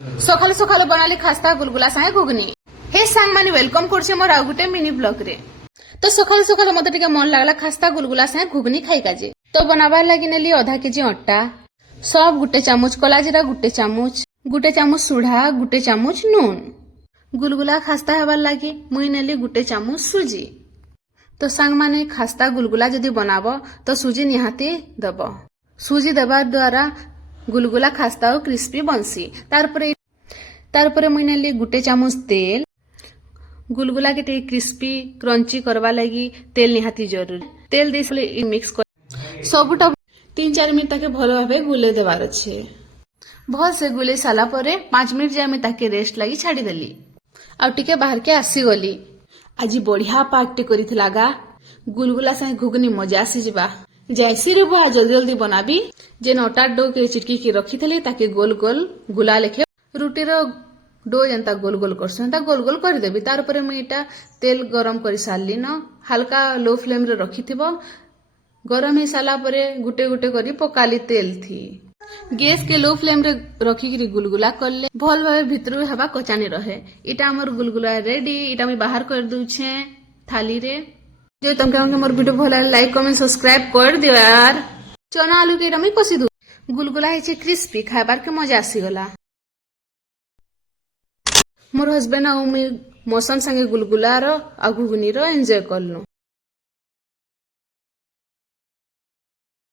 सकाळू सकाळू बनाली खास्ता गुलगुला सागे घुगनी हे सांग माने वेलकम करछे मोर आउ गुटे मिनी ब्लॉग रे। तो सकाळू सकाळू मते टिके मन लागला खास्ता गुलगुला सागे घुगनी खाई काजे। तो बनाबार लागि नेली आधा केजी आटा, सब गुटे चामच कला जीरा गुटे चामच सुढ़ा गुटे चामच नून। गुलगुला खास्ता हेबार लागि मुई नेली गुटे चामच सुजी। तो सांग माने खास्ता गुलगुला जदि बनाबो तो सुजी निहाती दब। सुजी देबार द्वारा गुलगुला खास्ता और क्रिस्पी बनसी। तारपरे मुई नेली गुटे चामच तेल। गुलगुला के टे क्रिस्पी क्रंची करवा लगी तेल निहाती जरूरी। तेल दे मिक्स कर सबुटा 3-4 मिनिट ताके भल भाबे गुले देवार अच्छे। भल से गुले साला परे 5 मिनिट जाए मैं ताके रेस्ट लगी छाड़ी देली। आउ टिके बाहर के आसी गली। आज बढ़िया पार्टी करिथिला गा। गुलगुला सागे घुगनी मजा आसी जिबा। जैसी रे बुआ जल्दी जल्दी बनाबी। जेन अटा डो के चिटकी के रखी थली ताके गोल गोल गुला लेखे रुटी रो डो जनता गोल गोल करसन ता गोल गोल कर देबी। तार परे मीटा तेल गरम कर सारली न हल्का लो फ्लेम रे रखी थिबो। गरम ही साला परे गुटे गुटे करी पकाली तेल थी। गैस के लो फ्लेम रे रखी करी गुलगुला करले भल भाबे भितरु हवा कचानी रहे। इटा हमर गुलगुला रेडी। इटा मैं बाहर कर दूछे थाली रे। जो तुमके मोर वीडियो भल लाइक कमेंट सब्सक्राइब कर दियो यार। चना आलू के इटा मैं कसी दू। गुलगुला है क्रिस्पी खाबार के मजा आसी गला। मोर हस्बैंड आ मौसम संगे गुलगुला रो आ घुगनी रो एंजॉय करलु।